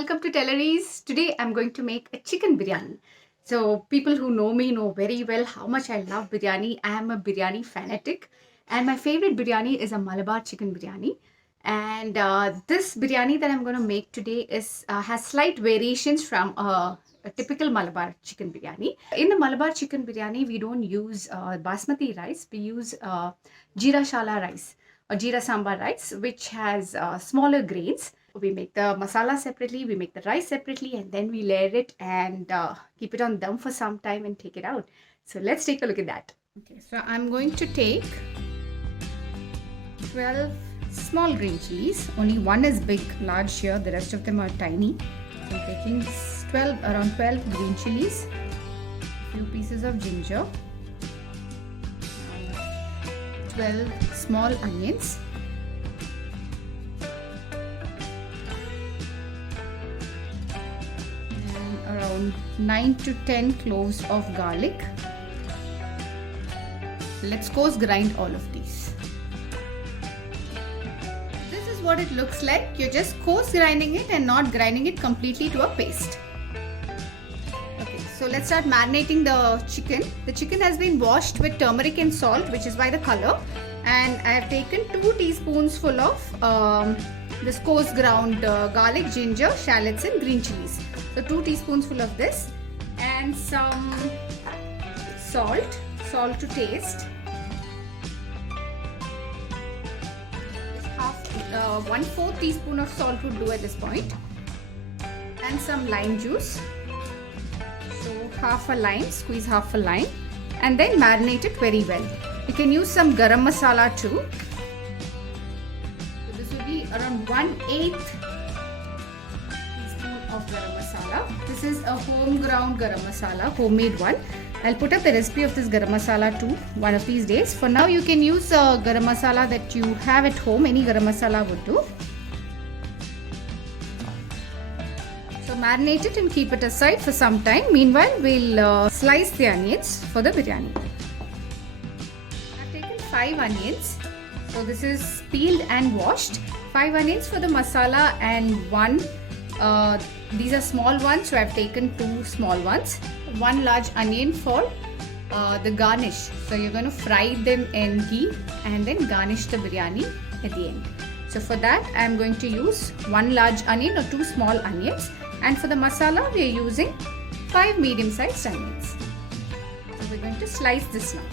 welcome to Telleries. Today I'm going to make a chicken biryani. So people who know me know very well how much I love biryani. I am a biryani fanatic and my favorite biryani is a Malabar chicken biryani. And this biryani that I'm going to make today is has slight variations from a typical Malabar chicken biryani. In the Malabar chicken biryani, we don't use basmati rice. We use jeera shala rice or jeera sambar rice, which has smaller grains. We make the masala separately, we make the rice separately, and then we layer it and keep it on dum for some time and take it out. So let's take a look at that. Okay, so I'm going to take 12 small green chilies. Only one is big, large here. The rest of them are tiny. So I'm taking around 12 green chilies, a few pieces of ginger, 12 small onions, and around 9 to 10 cloves of garlic. Let's coarse grind all of these. This is what it looks like. You're just coarse grinding it and not grinding it completely to a paste. Okay, so let's start marinating the chicken. The chicken has been washed with turmeric and salt, which is by the color. And I have taken 2 teaspoons full of this coarse ground garlic, ginger, shallots and green chilies. So 2 teaspoons full of this and some salt to taste. 1/4 teaspoon of salt would do at this point, and some lime juice. So half a lime, squeeze half a lime, and then marinate it very well. You can use some garam masala too. So this will be around 1/8 teaspoon of garam masala. This is a home ground garam masala, homemade one. I'll put up the recipe of this garam masala too one of these days. For now, you can use garam masala that you have at home. Any garam masala would do. So marinate it and keep it aside for some time. Meanwhile, we'll slice the onions for the biryani. I've taken 5 onions. So this is peeled and washed. 5 onions for the masala and 1. These are small ones, so I've taken 2 small ones. 1 large onion for the garnish. So you're going to fry them in ghee and then garnish the biryani at the end. So for that, I'm going to use 1 large onion or 2 small onions. And for the masala, we are using 5 medium-sized onions. So we're going to slice this now.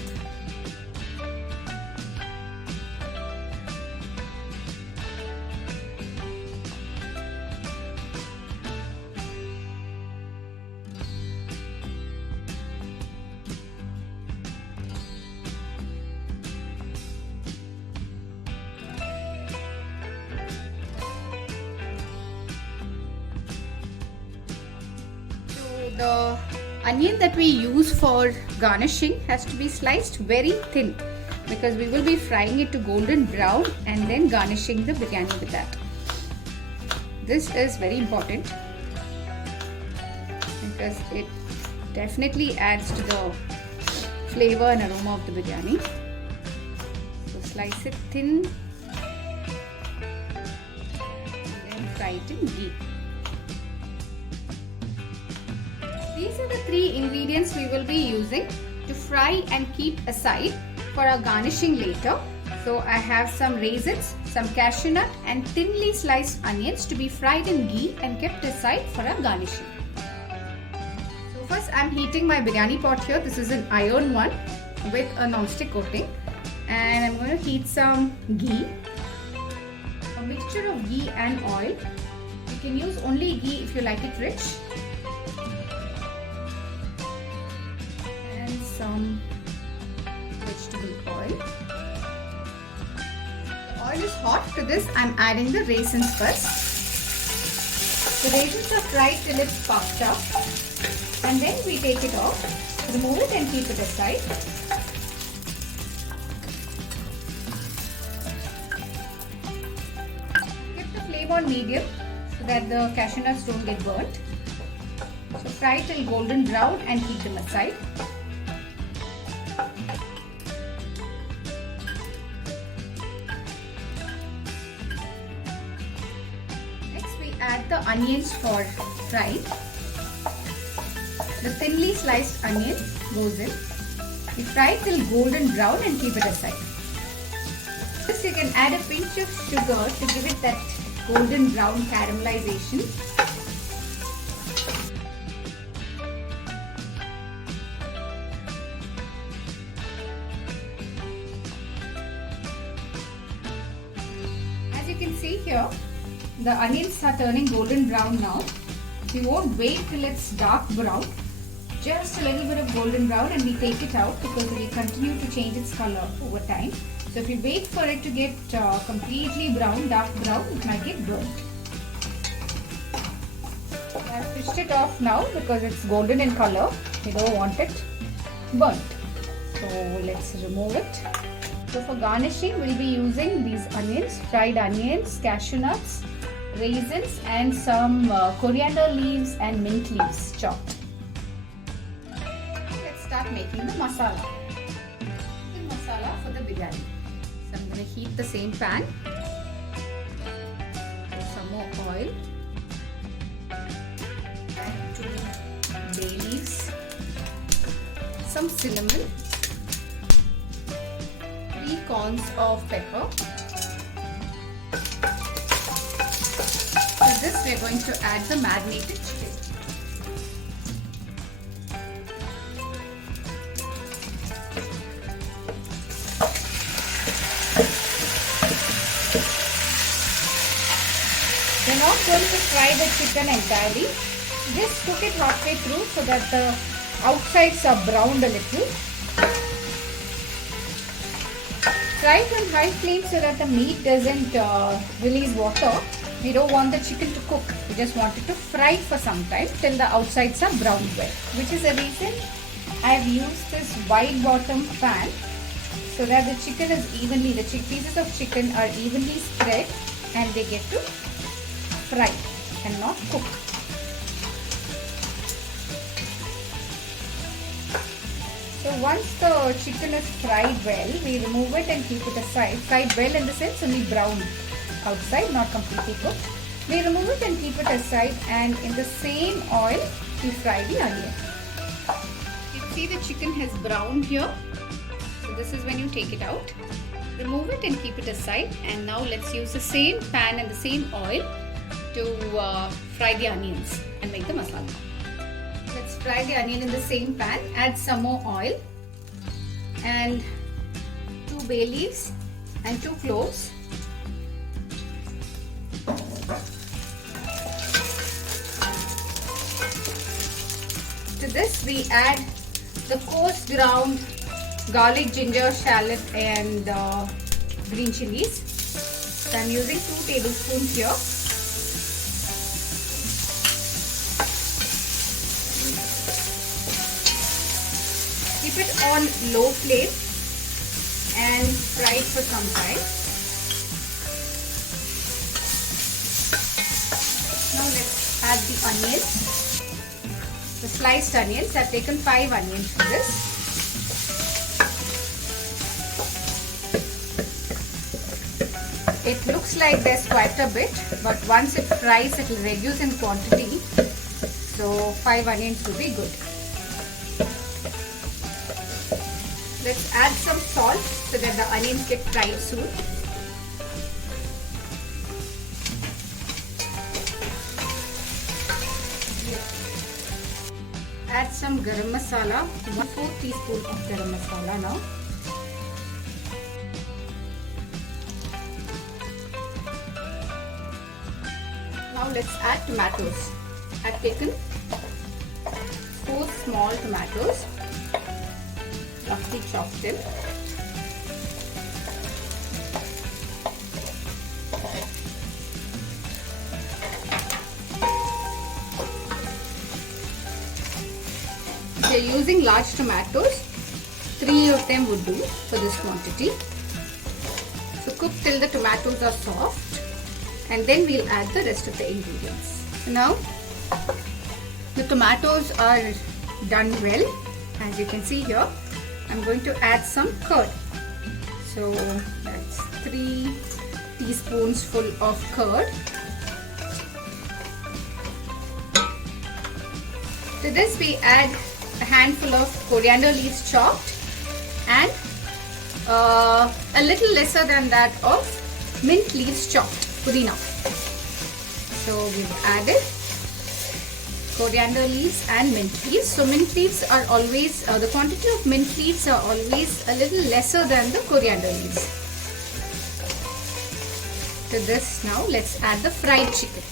The onion that we use for garnishing has to be sliced very thin because we will be frying it to golden brown and then garnishing the biryani with that. This is very important because it definitely adds to the flavor and aroma of the biryani. So slice it thin and then fry it in ghee. These are the 3 ingredients we will be using to fry and keep aside for our garnishing later. So I have some raisins, some cashew nut and thinly sliced onions to be fried in ghee and kept aside for our garnishing. So first I'm heating my biryani pot here. This is an iron one with a non-stick coating, and I'm going to heat some ghee, a mixture of ghee and oil. You can use only ghee if you like it rich. Some vegetable oil. The oil is hot. To this, I'm adding the raisins first. The raisins are fried till it's puffed up, and then we take it off, remove it, and keep it aside. Keep the flame on medium so that the cashew nuts don't get burnt. So fry till golden brown and keep them aside. add add the onions for frying. The thinly sliced onion goes in. You fry till golden brown and keep it aside. Next, you can add a pinch of sugar to give it that golden brown caramelization. As you can see here, the onions are turning golden brown now. We won't wait till it's dark brown. Just a little bit of golden brown and we take it out because it will continue to change its color over time. So if you wait for it to get completely brown, dark brown, it might get burnt. I've fished it off now because it's golden in color. We don't want it burnt. So let's remove it. So for garnishing, we'll be using these onions, fried onions, cashew nuts, raisins and some coriander leaves and mint leaves chopped. Let's start making the masala. The masala for the biryani. So I'm going to heat the same pan. Add some more oil. Add 2 bay leaves. Some cinnamon. 3 corns of pepper. To this we are going to add the marinated chicken. We are not going to fry the chicken entirely. Just cook it halfway through so that the outsides are browned a little. Fry it on high flame so that the meat doesn't release water. We don't want the chicken to cook. We just want it to fry for some time till the outsides are browned well. Which is the reason I have used this wide bottom pan so that the chicken is evenly, the pieces of chicken are evenly spread and they get to fry and not cook. So once the chicken is fried well, we remove it and keep it aside. Fried well in the sense only brown outside, not completely cooked. We remove it and keep it aside, and in the same oil we fry the onion. You see the chicken has browned here. So this is when you take it out. Remove it and keep it aside, and now let's use the same pan and the same oil to fry the onions and make the masala. Let's fry the onion in the same pan. Add some more oil and 2 bay leaves and 2 cloves. To this we add the coarse ground garlic, ginger, shallot and green chilies. So I'm using 2 tablespoons here. Keep it on low flame and fry it for some time. Now let's add the onions, the sliced onions. I've taken 5 onions for this. It looks like there's quite a bit, but once it fries it will reduce in quantity. So 5 onions will be good. Let's add some salt so that the onions get fried soon. Add some garam masala, 1/4 teaspoon of garam masala now. Now let's add tomatoes. I've taken 4 small tomatoes, roughly chopped in. If you're using large tomatoes, 3 of them would do for this quantity. So cook till the tomatoes are soft and then we'll add the rest of the ingredients. So now the tomatoes are done well. As you can see here, I'm going to add some curd. So that's 3 teaspoons full of curd. To this we add a handful of coriander leaves chopped and a little lesser than that of mint leaves chopped, pudina. So we've added coriander leaves and mint leaves. So mint leaves are always, the quantity of mint leaves are always a little lesser than the coriander leaves. To this now let's add the fried chicken.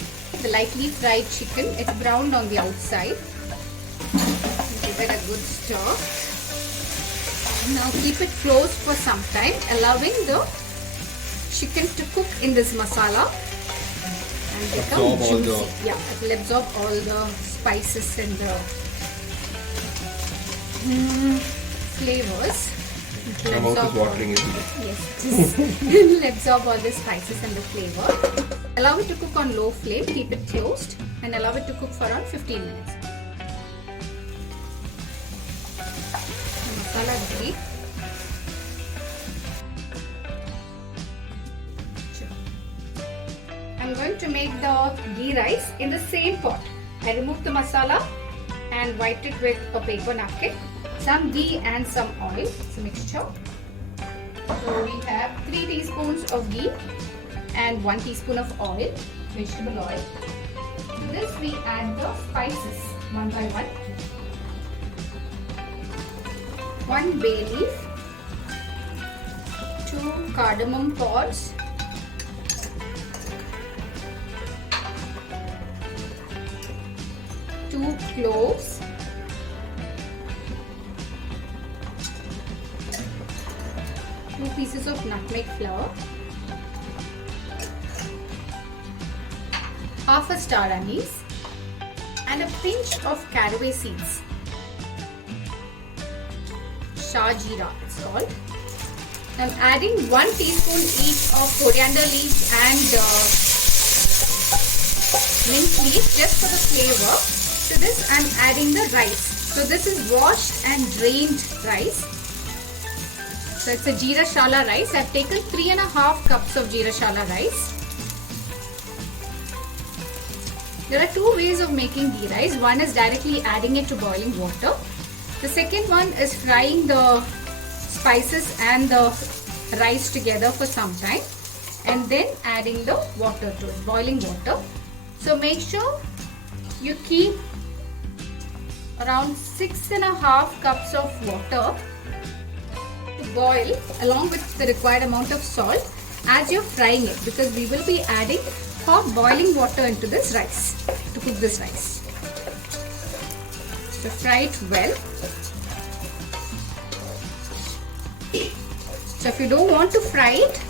The lightly fried chicken, it's browned on the outside. Give it a good stir. Now keep it closed for some time, allowing the chicken to cook in this masala and become juicy. Yeah, it will absorb all the spices and the flavors. My mouth is watering, isn't it? Yes, it will absorb all the spices and the flavor. Allow it to cook on low flame, keep it closed and allow it to cook for around 15 minutes. The masala is ready. I'm going to make the ghee rice in the same pot. I removed the masala and wiped it with a paper napkin. Some ghee and some oil. It's a mixture. So we have 3 teaspoons of ghee and 1 teaspoon of oil, vegetable oil. To this we add the spices one by one. 1 bay leaf, 2 cardamom pods, 2 cloves, 2 pieces of nutmeg flower, half a star anise and a pinch of caraway seeds. Shah jeera it's called. I'm adding 1 teaspoon each of coriander leaves and mint leaves just for the flavor. To this I'm adding the rice. So this is washed and drained rice. So it's a jeera shala rice. I've taken 3.5 cups of jeera shala rice. There are 2 ways of making ghee rice. One is directly adding it to boiling water. The second one is frying the spices and the rice together for some time and then adding the water to it, boiling water. So make sure you keep around 6.5 cups of water to boil along with the required amount of salt as you're frying it, because we will be adding hot boiling water into this rice to cook this rice. So fry it well. So if you don't want to fry it,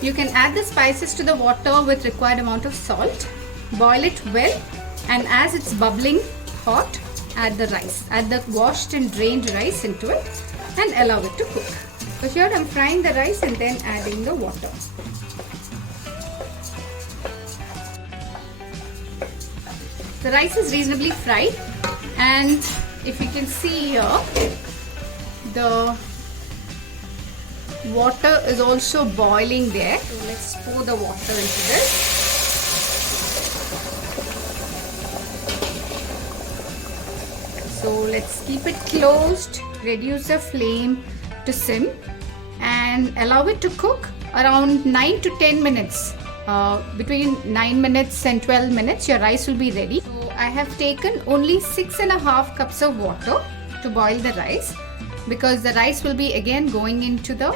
you can add the spices to the water with required amount of salt, boil it well, and as it's bubbling hot, add the rice, add the washed and drained rice into it and allow it to cook. So here I'm frying the rice and then adding the water. The rice is reasonably fried, and if you can see here, the water is also boiling there. So let's pour the water into this. So let's keep it closed, reduce the flame to sim and allow it to cook around 9 to 10 minutes. Between 9 minutes and 12 minutes your rice will be ready. So I have taken only 6.5 cups of water to boil the rice, because the rice will be again going into the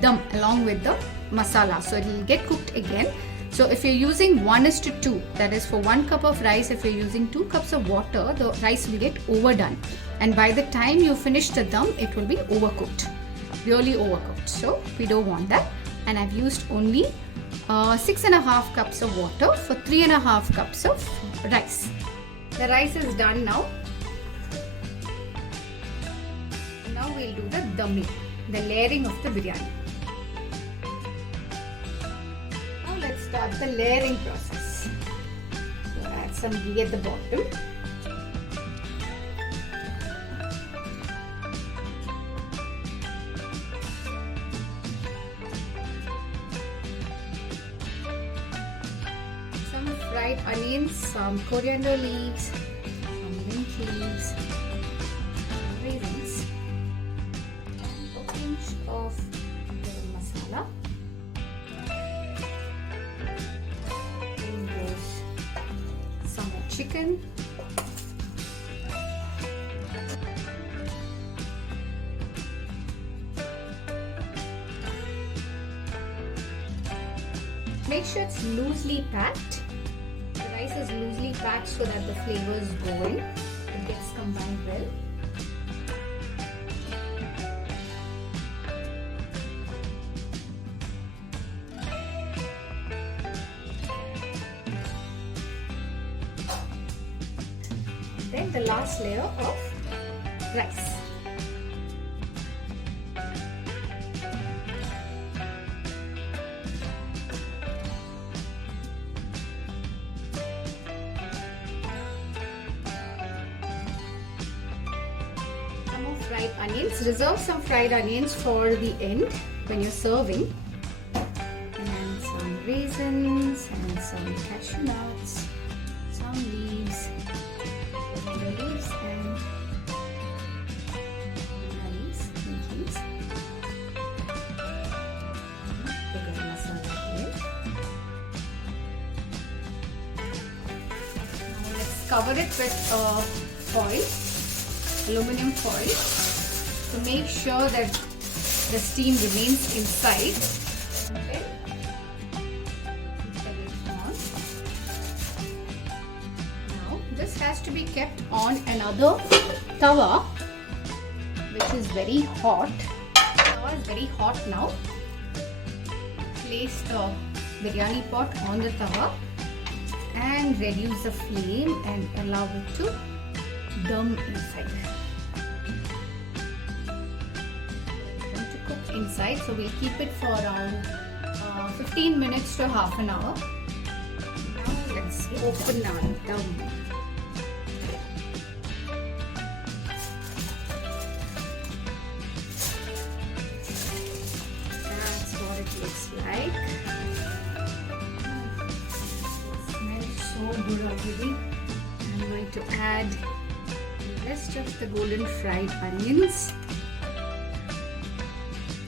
dum along with the masala, so it will get cooked again. So if you're using 1:2, that is for 1 cup of rice, if you're using 2 cups of water, the rice will get overdone, and by the time you finish the dum it will be overcooked, really overcooked. So we don't want that, and I've used only 6.5 cups of water for 3.5 cups of rice. The rice is done now. Now we'll do the dumming, the layering of the biryani. Now let's start the layering process. So add some ghee at the bottom. Some fried onions, some coriander leaves, some mint leaves. chicken. Make sure it's loosely packed. The rice is loosely packed so that the flavors go in. It gets combined well. Then the last layer of rice. Some more fried onions. Reserve some fried onions for the end when you're serving. And some raisins and some cashew nuts, some leaves. Leaves and leaves. Now let's cover it with foil, aluminum foil, to make sure that the steam remains inside. Okay. This has to be kept on another tawa, which is very hot. The tawa is very hot now. Place the biryani pot on the tawa and reduce the flame and allow it to dum inside. Going to cook inside, so we'll keep it for around 15 minutes to half an hour. Now let's open our dum. Looks like. It smells so good already. I'm going to add the rest of the golden fried onions,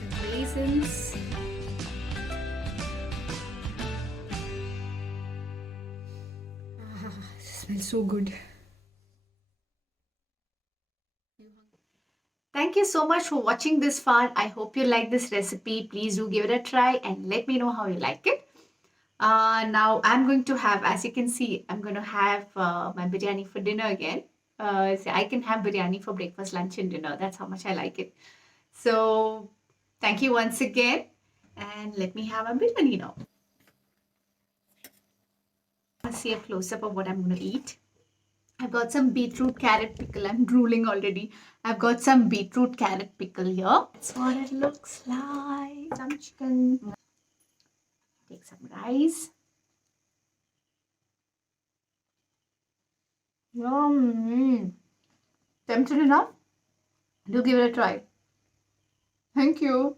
the raisins, it smells so good. Thank you so much for watching this far. I hope you like this recipe. Please do give it a try and let me know how you like it. Now I'm going to have, as you can see, I'm going to have my biryani for dinner again. So I can have biryani for breakfast, lunch and dinner. That's how much I like it. So thank you once again and let me have a biryani now. I'll see a close-up of what I'm going to eat. I've got some beetroot carrot pickle. I'm drooling already. I've got some beetroot carrot pickle here. That's what it looks like. Some chicken. Take some rice. Tempted enough? Do give it a try. Thank you.